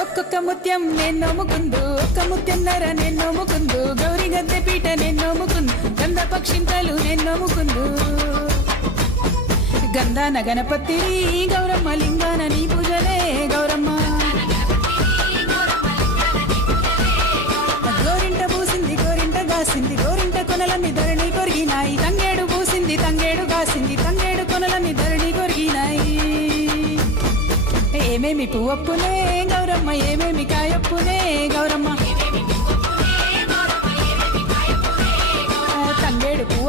ఒక్కొక్క ముత్యం నేను నమ్ముకుందు, ఒక్క ముత్యంన్నర నేను నమ్ముకుందు, గౌరీ గద్దె పీట నేను నమ్ముకుందు, గంధ పక్షింతలు నేను నమ్ముకుందు. గంధాన గణపతి గౌరమ్మ లింగాన నీ పూజలే గౌరమ్మ. గోరింట పూసింది గోరింట గాసింది, గోరింట కొనలన్నీ ధరణి కొరిగినాయి. తంగేడు పూసింది తంగేడు గాసింది, తంగేడు కొనలన్నీ ధరణి కొరిగినాయి. ఏమేమి పువ్వప్పునే గౌరమ్మ, ఏమేమి కాయప్పునే గౌరమ్మ.